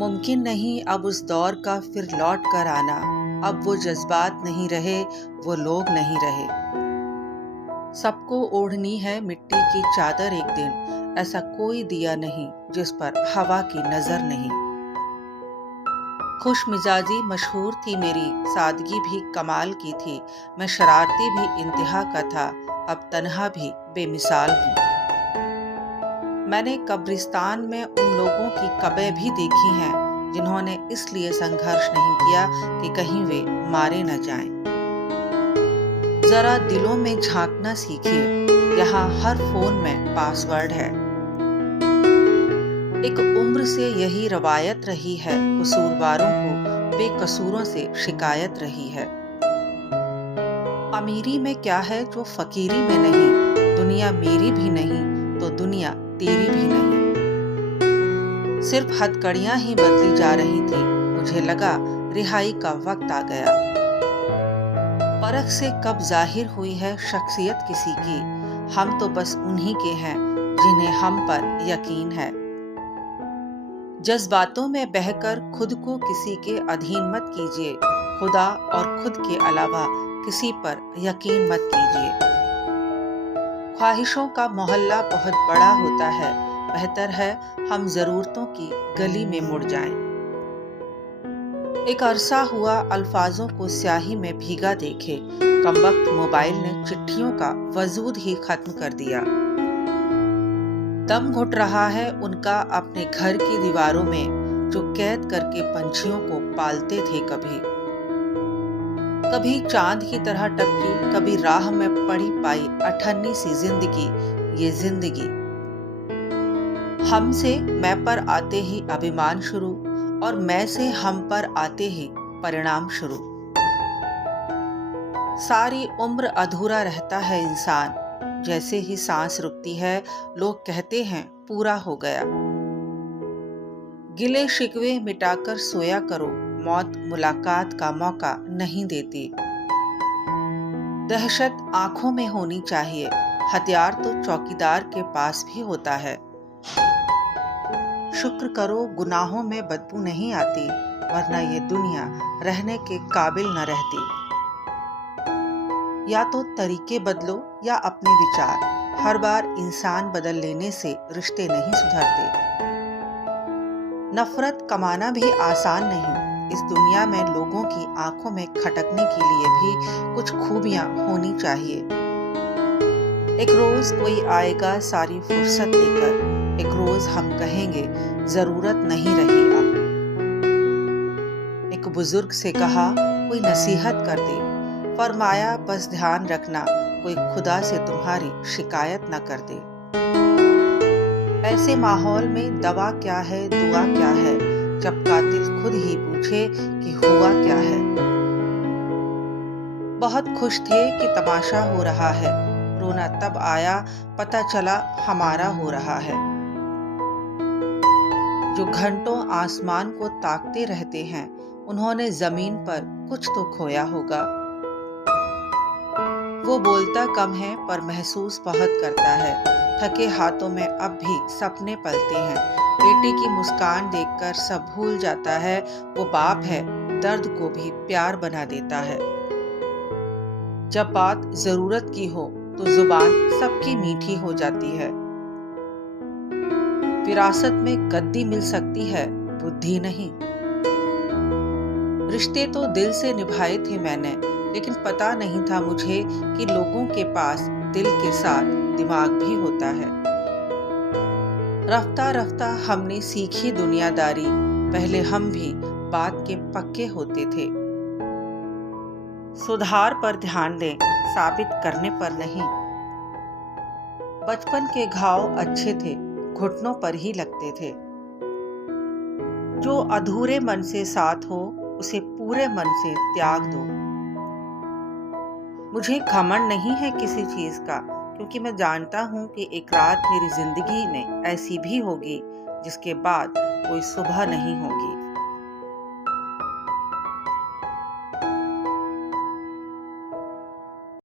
मुमकिन नहीं अब उस दौर का फिर लौट कर आना। अब वो जज्बात नहीं रहे, वो लोग नहीं रहे। सबको ओढ़नी है मिट्टी की चादर एक दिन, ऐसा कोई दिया नहीं जिस पर हवा की नजर नहीं। खुश मिजाजी मशहूर थी मेरी, सादगी भी कमाल की थी। मैं शरारती भी इंतहा का था, अब तन्हा भी बेमिसाल हूँ। मैंने कब्रिस्तान में उन लोगों की कब्रें भी देखी हैं जिन्होंने इसलिए संघर्ष नहीं किया कि कहीं वे मारे न जाएं। जरा दिलों में झांकना सीखिए, यहाँ हर फोन में पासवर्ड है। एक उम्र से यही रवायत रही है, कसूरवारों को बेकसूरों से शिकायत रही है। अमीरी में क्या है जो फकीरी में नहीं, दुनिया मेरी भी नहीं तो दुनिया तेरी भी नहीं। सिर्फ हथकड़ियां ही बदली जा रही थी, मुझे लगा रिहाई का वक्त आ गया। परख से कब जाहिर हुई है शख्सियत किसी की, हम तो बस उन्हीं के हैं जिन्हें हम पर यकीन है। जज्बातों में बहकर खुद को किसी के अधीन मत कीजिए, खुदा और खुद के अलावा किसी पर यकीन मत कीजिए। ख्वाहिशों का मोहल्ला बहुत बड़ा होता है, बेहतर है हम जरूरतों की गली में मुड़ जाएं। एक अरसा हुआ अल्फाजों को स्याही में भीगा देखे, कमबख्त मोबाइल ने चिट्ठियों का वजूद ही खत्म कर दिया। दम घुट रहा है उनका अपने घर की दीवारों में, जो कैद करके पंछियों को पालते थे। कभी चांद की तरह टपकी, कभी राह में पड़ी पाई अठन्नी सी जिंदगी, ये जिंदगी। हम से मैं पर आते ही अभिमान शुरू, और मैं से हम पर आते ही परिणाम शुरू। सारी उम्र अधूरा रहता है इंसान, जैसे ही सांस रुकती है लोग कहते हैं पूरा हो गया। गिले शिकवे मिटाकर सोया करो, मौत मुलाकात का मौका नहीं देती। दहशत आंखों में होनी चाहिए, हथियार तो चौकीदार के पास भी होता है। शुक्र करो गुनाहों में बदबू नहीं आती, वरना ये दुनिया रहने के काबिल न रहती। या तो तरीके बदलो या अपने विचार, हर बार इंसान बदल लेने से रिश्ते नहीं सुधरते। नफरत कमाना भी आसान नहीं, इस दुनिया में लोगों की आंखों में खटकने के लिए भी कुछ खूबियां होनी चाहिए। एक रोज कोई आएगा सारी फुर्सत लेकर, एक रोज हम कहेंगे जरूरत नहीं रही अब। एक बुजुर्ग से कहा कोई नसीहत कर दे, फरमाया बस ध्यान रखना कोई खुदा से तुम्हारी शिकायत न कर दे। ऐसे माहौल में दवा क्या है दुआ क्या है, जब कातिल खुद ही पूछे कि हुआ क्या है। बहुत खुश थे कि तमाशा हो रहा है, रोना तब आया पता चला हमारा हो रहा है। जो घंटों आसमान को ताकते रहते हैं, उन्होंने जमीन पर कुछ तो खोया होगा। वो बोलता कम है पर महसूस बहुत करता है, थके हाथों में अब भी सपने पलते हैं। बेटे की मुस्कान देखकर सब भूल जाता है, वो बाप है दर्द को भी प्यार बना देता है। जब बात जरूरत की हो तो जुबान सबकी मीठी हो जाती है। विरासत में गद्दी मिल सकती है, बुद्धि नहीं। रिश्ते तो दिल से निभाए थे मैंने, लेकिन पता नहीं था मुझे कि लोगों के पास दिल के साथ दिमाग भी होता है। रफ्ता रफ्ता हमने सीखी दुनियादारी, पहले हम भी बात के पक्के होते थे। सुधार पर ध्यान दें, साबित करने पर नहीं। बचपन के घाव अच्छे थे, घुटनों पर ही लगते थे। जो अधूरे मन से साथ हो उसे पूरे मन से त्याग दो। मुझे घमंड नहीं है किसी चीज का, क्योंकि मैं जानता हूँ कि एक रात मेरी जिंदगी में ऐसी भी होगी जिसके बाद कोई सुबह नहीं होगी।